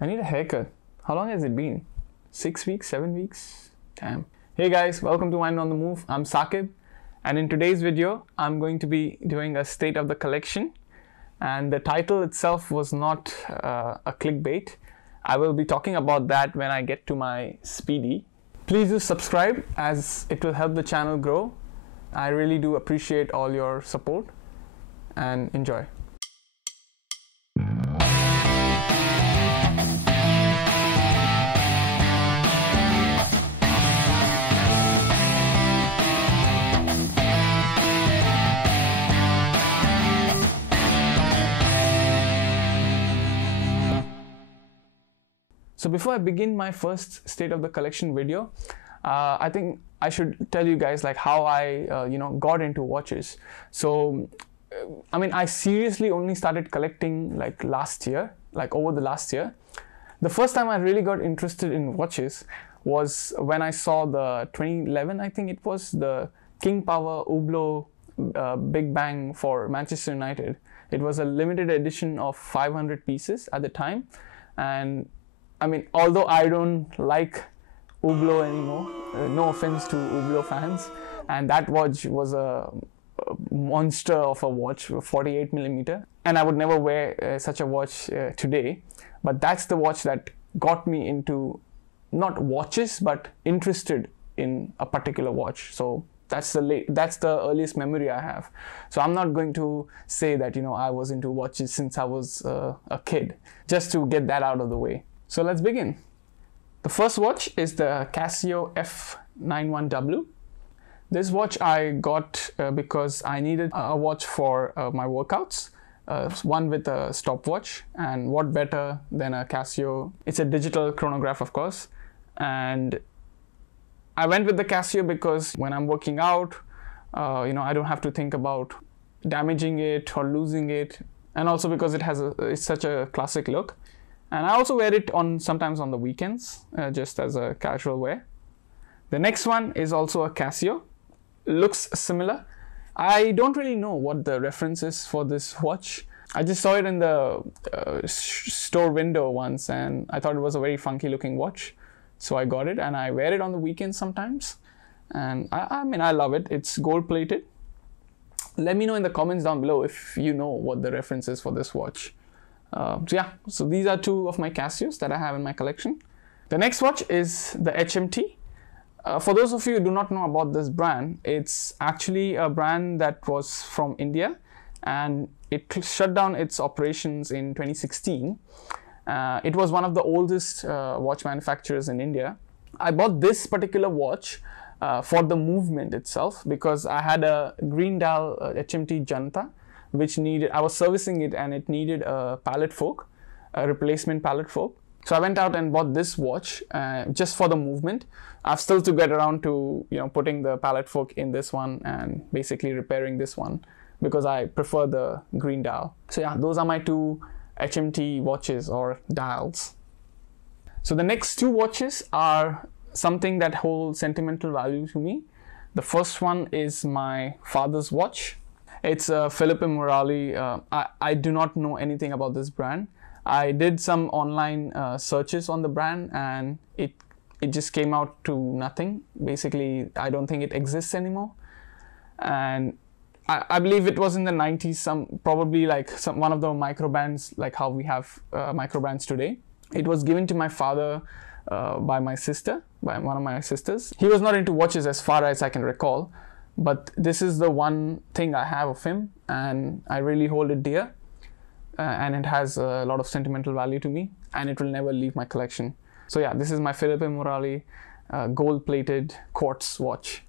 I need a haircut. How long has it been? 6 weeks? 7 weeks? Damn. Hey guys, welcome to Mind on the Move. I'm Saqib, and in today's video, I'm going to be doing a state of the collection. And the title itself was not a clickbait. I will be talking about that when I get to my Speedy. Please do subscribe as it will help the channel grow. I really do appreciate all your support, and enjoy. So before I begin my first state of the collection video, I think I should tell you guys like how I got into watches. So I seriously only started collecting like last year, like over the last year. The first time I really got interested in watches was when I saw the 2011, I think it was, the King Power Hublot Big Bang for Manchester United. It was a limited edition of 500 pieces at the time, and although I don't like Hublot anymore, no offense to Hublot fans, and that watch was a monster of a watch, 48mm, and I would never wear such a watch today. But that's the watch that got me into not watches but interested in a particular watch. So that's the earliest memory I have. So I'm not going to say that I was into watches since I was a kid, just to get that out of the way. So let's begin. The first watch is the Casio F91W. This watch I got because I needed a watch for my workouts, one with a stopwatch, and what better than a Casio. It's a digital chronograph, of course, and I went with the Casio because when I'm working out, I don't have to think about damaging it or losing it, and also because it's such a classic look. And I also wear it sometimes on the weekends, just as a casual wear. The next one is also a Casio. Looks similar. I don't really know what the reference is for this watch. I just saw it in the store window once, and I thought it was a very funky looking watch. So I got it, and I wear it on the weekends sometimes. And I love it. It's gold plated. Let me know in the comments down below if you know what the reference is for this watch. So these are two of my Casios that I have in my collection. The next watch is the HMT. For those of you who do not know about this brand, it's actually a brand that was from India, and it shut down its operations in 2016. It was one of the oldest watch manufacturers in India. I bought this particular watch for the movement itself because I had a green dial HMT Janata, which I was servicing it, and it needed a pallet fork, a replacement pallet fork. So I went out and bought this watch just for the movement. I've still to get around to putting the pallet fork in this one and basically repairing this one because I prefer the green dial. So yeah, those are my two HMT watches or dials. So the next two watches are something that holds sentimental value to me. The first one is my father's watch. It's a Philippe Morali. I do not know anything about this brand. I did some online searches on the brand, and it just came out to nothing. Basically, I don't think it exists anymore. And I believe it was in the 90s, probably like one of the micro brands, like how we have micro brands today. It was given to my father by my sister, by one of my sisters. He was not into watches as far as I can recall. But this is the one thing I have of him, and I really hold it dear, and it has a lot of sentimental value to me, and it will never leave my collection. So yeah, this is my Philippe Morali gold-plated quartz watch.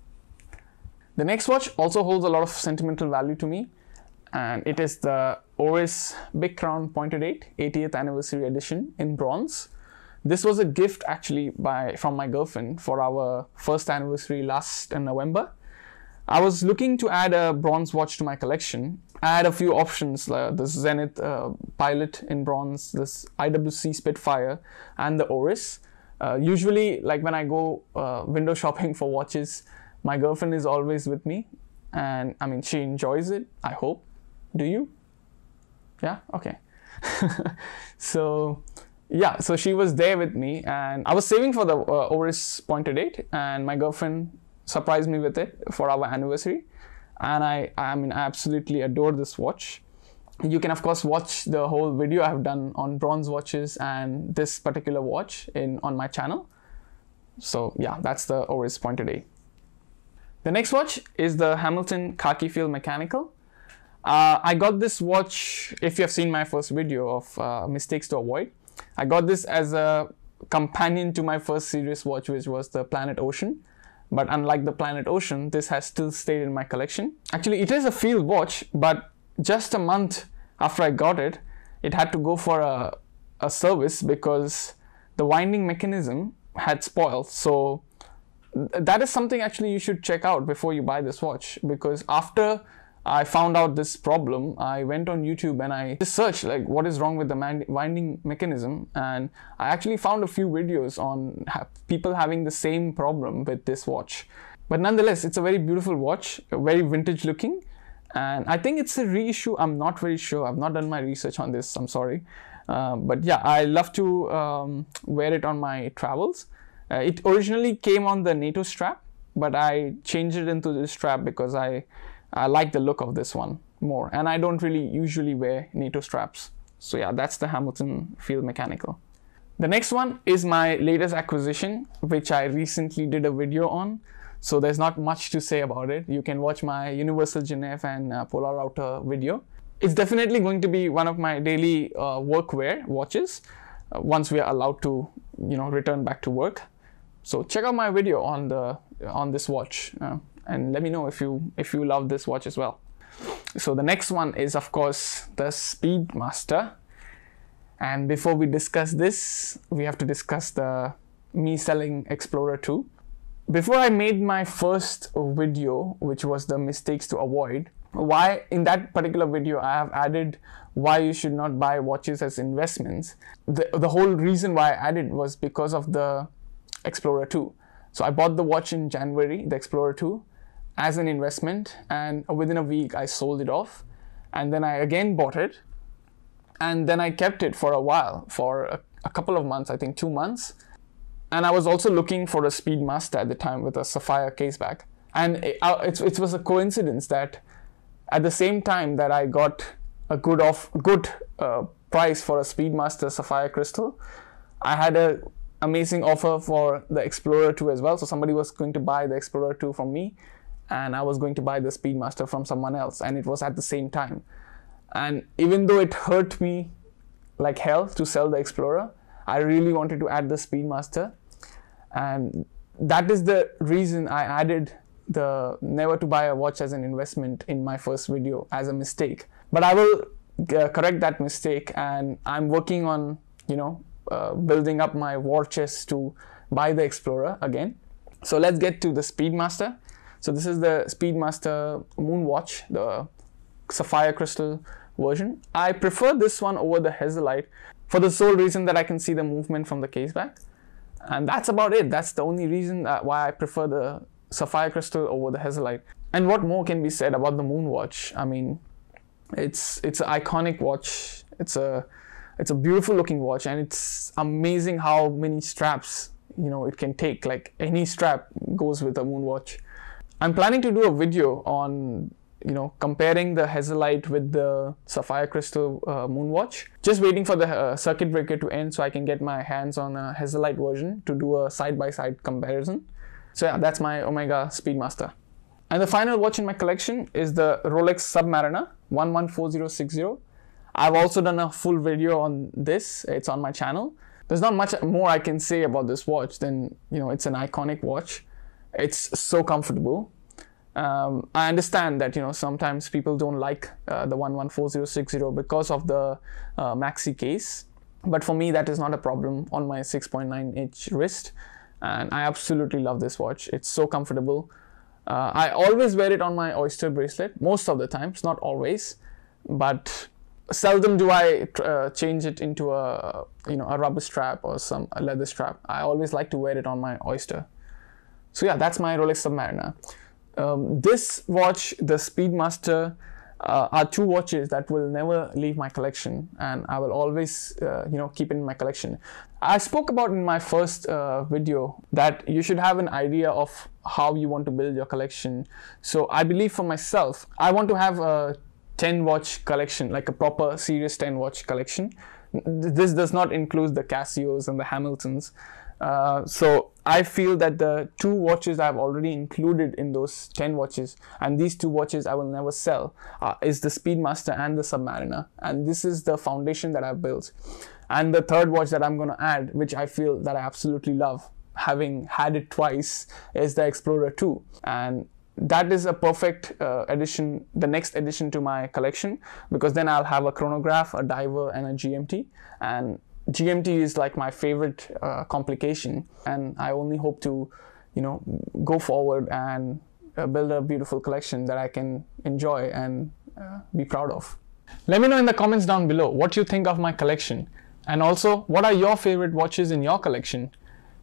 The next watch also holds a lot of sentimental value to me, and it is the Oris Big Crown Pointed 8 80th Anniversary Edition in bronze. This was a gift actually from my girlfriend for our first anniversary last November. I was looking to add a bronze watch to my collection. I had a few options, this Zenith Pilot in bronze, this IWC Spitfire, and the Oris. Usually, like when I go window shopping for watches, my girlfriend is always with me, and she enjoys it, I hope. Do you? Yeah? Okay. So Yeah, so she was there with me, and I was saving for the Oris pointed 8, and my girlfriend surprised me with it for our anniversary. And I mean, I absolutely adore this watch. You can of course watch the whole video I've done on bronze watches and this particular watch on my channel. So yeah, that's the Oris pointed 8. The next watch is the Hamilton Khaki Field Mechanical. I got this watch, if you have seen my first video of mistakes to avoid. I got this as a companion to my first serious watch, which was the Planet Ocean. But unlike the Planet Ocean, this has still stayed in my collection. Actually, it is a field watch, but just a month after I got it, it had to go for a service because the winding mechanism had spoiled. So that is something actually you should check out before you buy this watch, because after I found out this problem, I went on YouTube and I just searched like what is wrong with the winding mechanism, and I actually found a few videos on people having the same problem with this watch. But nonetheless, it's a very beautiful watch, very vintage looking, and I think it's a reissue. I'm not very sure. I've not done my research on this. I'm sorry. But yeah, I love to wear it on my travels. It originally came on the NATO strap, but I changed it into this strap because I like the look of this one more, and I don't really usually wear NATO straps. So yeah, that's the Hamilton Field Mechanical. The next one is my latest acquisition, which I recently did a video on. So there's not much to say about it. You can watch my Universal Geneve and Polar Router video. It's definitely going to be one of my daily workwear watches once we are allowed to, return back to work. So check out my video on this watch and let me know if you love this watch as well. So the next one is of course the Speedmaster. And before we discuss this, we have to discuss me selling Explorer II. Before I made my first video, which was the mistakes to avoid, why in that particular video I have added why you should not buy watches as investments. The whole reason why I added was because of the Explorer II. So I bought the watch in January, the Explorer II, as an investment, and within a week I sold it off, and then I again bought it, and then I kept it for a while, for a couple of months, I think 2 months. And I was also looking for a Speedmaster at the time with a sapphire caseback. And it was a coincidence that at the same time that I got a good price for a Speedmaster sapphire crystal, I had an amazing offer for the Explorer II as well. So somebody was going to buy the Explorer II from me, and I was going to buy the Speedmaster from someone else, and it was at the same time. And even though it hurt me like hell to sell the Explorer, I really wanted to add the Speedmaster, and that is the reason I added the never to buy a watch as an investment in my first video as a mistake. But I will correct that mistake, and I'm working on building up my war chest to buy the Explorer again. So let's get to the Speedmaster. So this is the Speedmaster Moon Watch, the sapphire crystal version. I prefer this one over the Hesalite for the sole reason that I can see the movement from the caseback, and that's about it. That's the only reason why I prefer the sapphire crystal over the Hesalite. And what more can be said about the Moon Watch? I mean, it's an iconic watch. It's a beautiful looking watch, and it's amazing how many straps it can take. Like any strap goes with a Moon Watch. I'm planning to do a video on comparing the Hesalite with the sapphire crystal Moon Watch. Just waiting for the circuit breaker to end so I can get my hands on a Hesalite version to do a side-by-side comparison. So yeah, that's my Omega Speedmaster. And the final watch in my collection is the Rolex Submariner 114060. I've also done a full video on this. It's on my channel. There's not much more I can say about this watch than it's an iconic watch. It's so comfortable. I understand that sometimes people don't like the 114060 because of the maxi case, but for me that is not a problem on my 6.9-inch wrist, and I absolutely love this watch. It's so comfortable. I always wear it on my Oyster bracelet, most of the times, not always, but seldom do I change it into a rubber strap or a leather strap. I always like to wear it on my Oyster. So yeah, that's my Rolex Submariner. This watch, the Speedmaster, are two watches that will never leave my collection, and I will always keep in my collection. I spoke about in my first video that you should have an idea of how you want to build your collection. So I believe for myself, I want to have a 10 watch collection, like a proper serious 10 watch collection. This does not include the Casios and the Hamiltons. So I feel that the two watches I've already included in those 10 watches, and these two watches I will never sell, is the Speedmaster and the Submariner. And this is the foundation that I've built. And the third watch that I'm going to add, which I feel that I absolutely love, having had it twice, is the Explorer II. And that is a perfect addition, the next addition to my collection, because then I'll have a chronograph, a diver, and a GMT. And GMT is like my favorite complication, and I only hope to, go forward and build a beautiful collection that I can enjoy and be proud of. Let me know in the comments down below what you think of my collection, and also what are your favorite watches in your collection.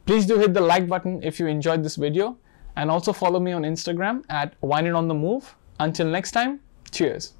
Please do hit the like button if you enjoyed this video, and also follow me on Instagram at WineItOnTheMove. Until next time, cheers.